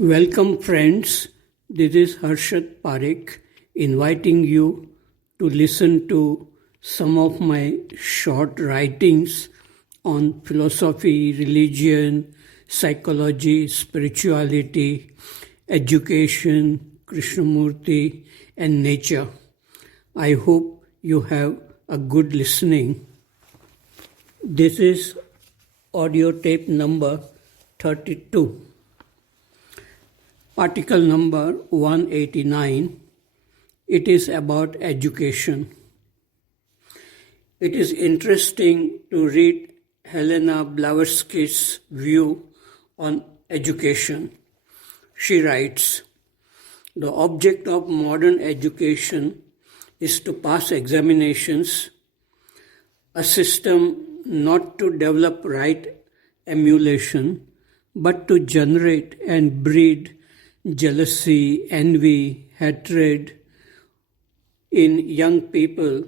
Welcome, friends. This is Harshad inviting you to listen to some of my short writings on philosophy, religion, psychology, spirituality, education, Krishnamurti, and nature. I hope you have a good listening. This is audio tape number 32. Article number 189, it is about education. It is interesting to read Helena Blavatsky's view on education. She writes, "The object of modern education is to pass examinations, a system not to develop right emulation, but to generate and breed jealousy, envy, hatred in young people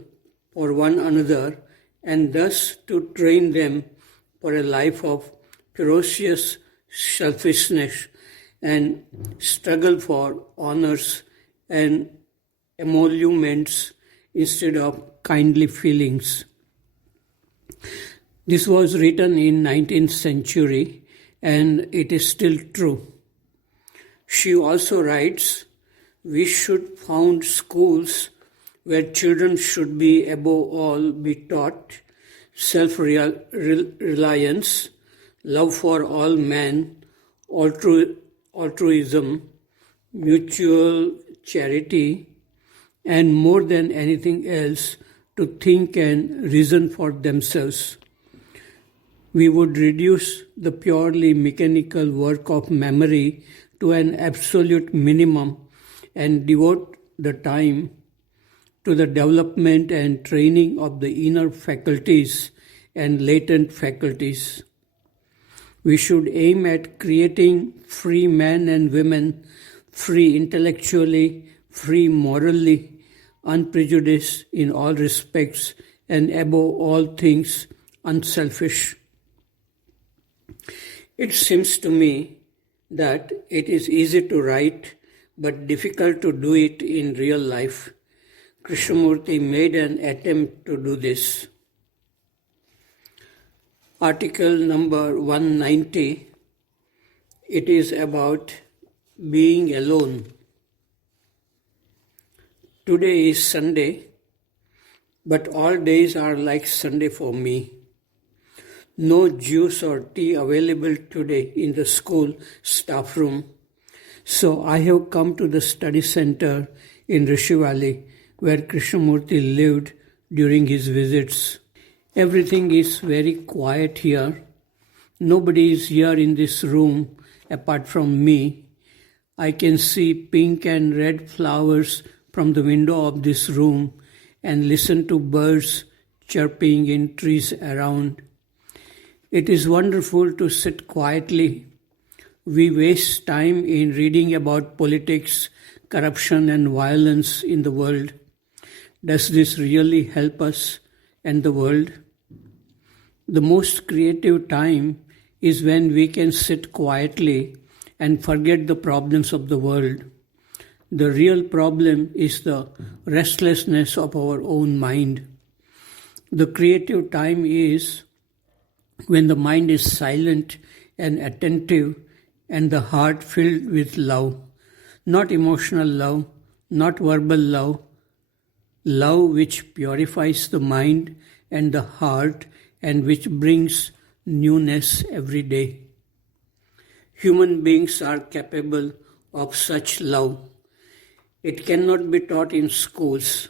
for one another, and thus to train them for a life of ferocious selfishness and struggle for honors and emoluments instead of kindly feelings." This was written in 19th century and it is still true. She also writes, "We should found schools where children should be above all be taught self-reliance, love for all men, altruism, mutual charity, and more than anything else, to think and reason for themselves. We would reduce the purely mechanical work of memory to an absolute minimum and devote the time to the development and training of the inner faculties and latent faculties. We should aim at creating free men and women, free intellectually, free morally, unprejudiced in all respects, and above all things, unselfish." It seems to me that it is easy to write but difficult to do it in real life. Krishnamurti made an attempt to do this. Article number 190, it is about being alone. Today is Sunday, but all days are like Sunday for me. No juice or tea available today in the school staff room. So I have come to the study center in Rishi Valley where Krishnamurti lived during his visits. Everything is very quiet here. Nobody is here in this room apart from me. I can see pink and red flowers from the window of this room and listen to birds chirping in trees around. It is wonderful to sit quietly. We waste time in reading about politics, corruption, and violence in the world. Does this really help us and the world? The most creative time is when we can sit quietly and forget the problems of the world. The real problem is the restlessness of our own mind. The creative time is when the mind is silent and attentive and the heart filled with love, not emotional love, not verbal love, love which purifies the mind and the heart and which brings newness every day. Human beings are capable of such love. It cannot be taught in schools.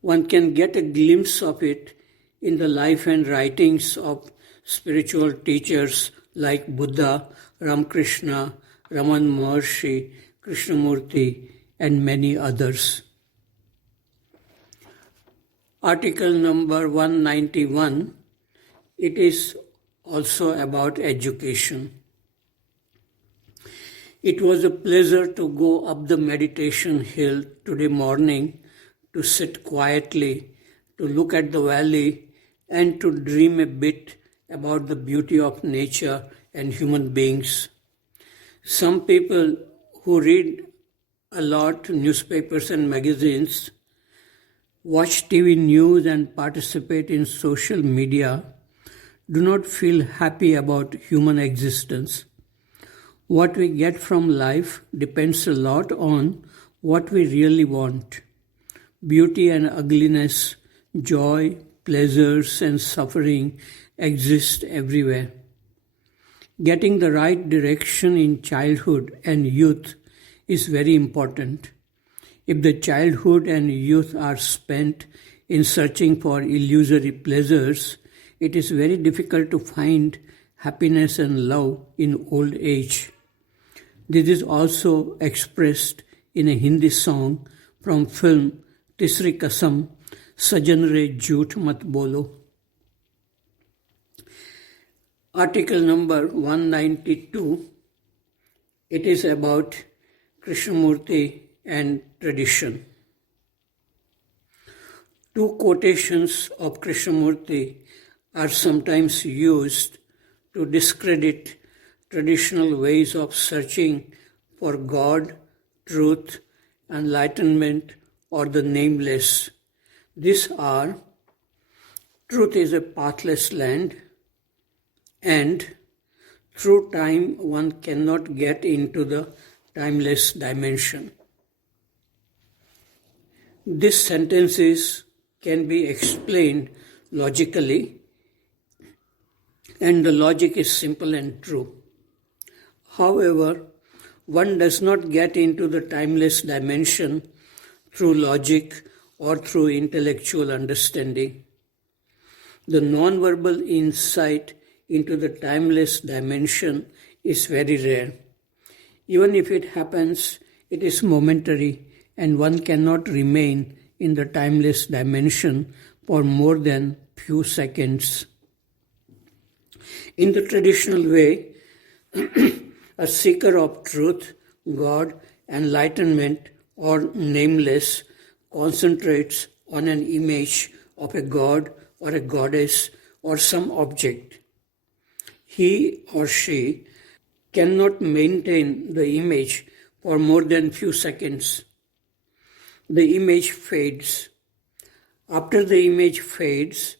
One can get a glimpse of it in the life and writings of spiritual teachers like Buddha, Ramakrishna, Raman Maharshi, Krishnamurti, and many others. Article number 191, it is also about education. It was a pleasure to go up the meditation hill today morning, to sit quietly, to look at the valley, and to dream a bit about the beauty of nature and human beings. Some people who read a lot newspapers and magazines, watch TV news and participate in social media do not feel happy about human existence. What we get from life depends a lot on what we really want. Beauty and ugliness, joy, pleasures and suffering exist everywhere. Getting the right direction in childhood and youth is very important. If the childhood and youth are spent in searching for illusory pleasures, it is very difficult to find happiness and love in old age. This is also expressed in a Hindi song from film Tisri Kasam, Sajan Re Jhoot Mat Bolo. Article number 192, it is about Krishnamurti and tradition. Two quotations of Krishnamurti are sometimes used to discredit traditional ways of searching for God, truth, enlightenment, or the nameless. These are: truth is a pathless land, and through time one cannot get into the timeless dimension. These sentences can be explained logically, and the logic is simple and true. However, one does not get into the timeless dimension through logic or through intellectual understanding. The non-verbal insight into the timeless dimension is very rare. Even if it happens, it is momentary, and one cannot remain in the timeless dimension for more than few seconds. In the traditional way, a seeker of truth, God, enlightenment, or nameless concentrates on an image of a god or a goddess or some object. He or she cannot maintain the image for more than few seconds. The image fades. After the image fades,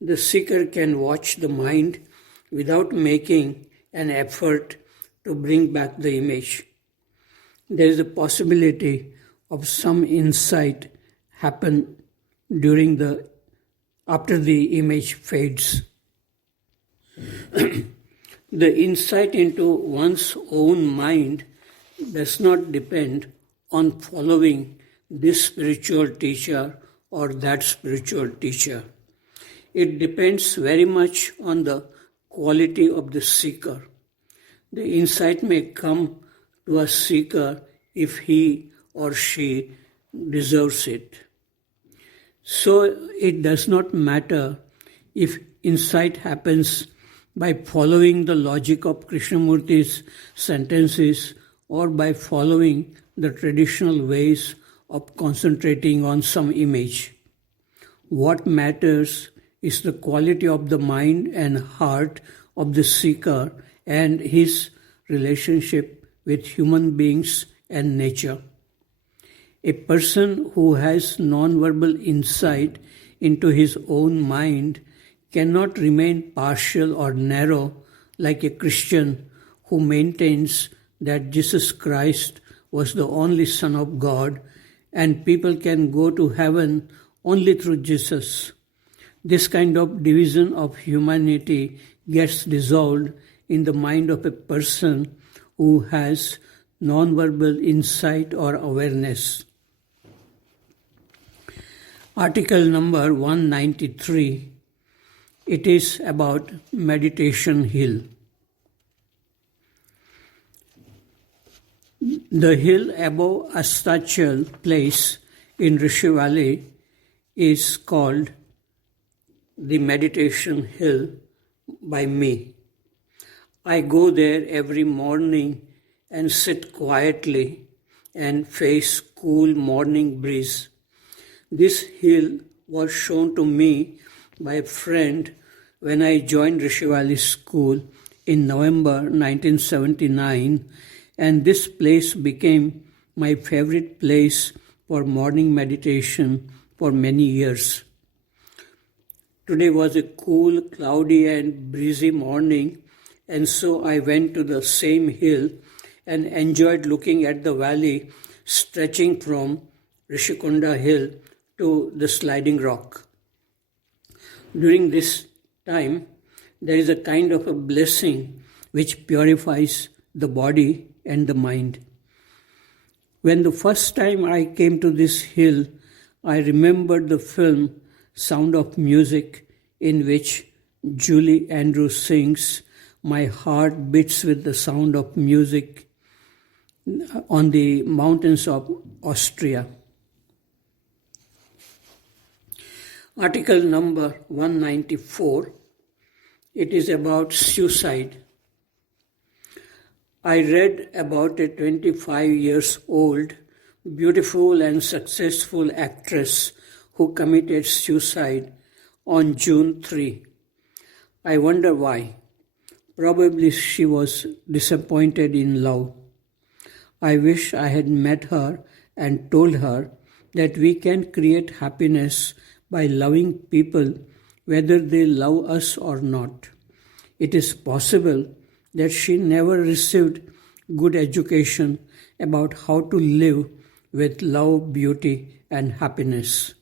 the seeker can watch the mind without making an effort to bring back the image. There is a possibility of some insight happen after the image fades. The insight into one's own mind does not depend on following this spiritual teacher or that spiritual teacher. It depends very much on the quality of the seeker. The insight may come to a seeker if he or she deserves it. So it does not matter if insight happens by following the logic of Krishnamurti's sentences or by following the traditional ways of concentrating on some image. What matters is the quality of the mind and heart of the seeker and his relationship with human beings and nature. A person who has non-verbal insight into his own mind cannot remain partial or narrow like a Christian who maintains that Jesus Christ was the only Son of God and people can go to heaven only through Jesus. This kind of division of humanity gets dissolved in the mind of a person who has non-verbal insight or awareness. Article number 193. It is about Meditation Hill. The hill above Astachal place in Rishi Valley is called the Meditation Hill by me. I go there every morning and sit quietly and face cool morning breeze. This hill was shown to me by a friend when I joined Rishi Valley School in November 1979 and this place became my favorite place for morning meditation for many years. Today was a cool, cloudy and breezy morning, and so I went to the same hill and enjoyed looking at the valley stretching from Rishikonda Hill to the sliding rock. During this time, there is a kind of a blessing which purifies the body and the mind. When the first time I came to this hill, I remembered the film Sound of Music, in which Julie Andrews sings, "My heart beats with the sound of music," on the mountains of Austria. Article number 194. It is about suicide. I read about a 25 years old, beautiful and successful actress who committed suicide on June 3. I wonder why. Probably she was disappointed in love. I wish I had met her and told her that we can create happiness by loving people whether they love us or not. It is possible that she never received good education about how to live with love, beauty and happiness.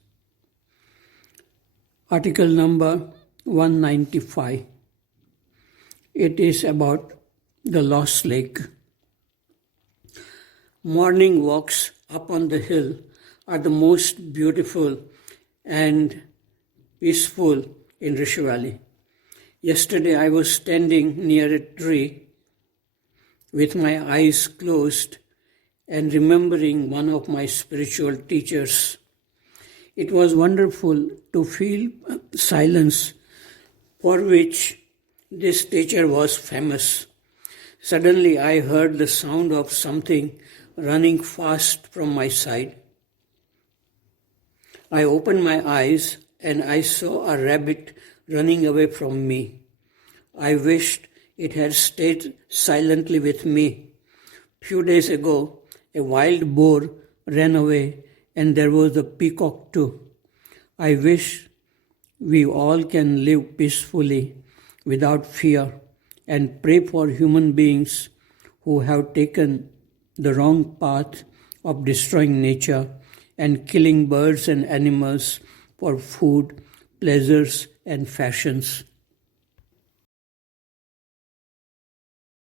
Article number 195. It is about the Lost Lake. Morning walks up on the hill are the most beautiful and peaceful in Rishi Valley. Yesterday I was standing near a tree with my eyes closed and remembering one of my spiritual teachers. It was wonderful to feel silence, for which this teacher was famous. Suddenly I heard the sound of something running fast from my side. I opened my eyes and I saw a rabbit running away from me. I wished it had stayed silently with me. Few days ago, a wild boar ran away and there was a peacock too. I wish we all can live peacefully without fear and pray for human beings who have taken the wrong path of destroying nature and killing birds and animals for food, pleasures and fashions.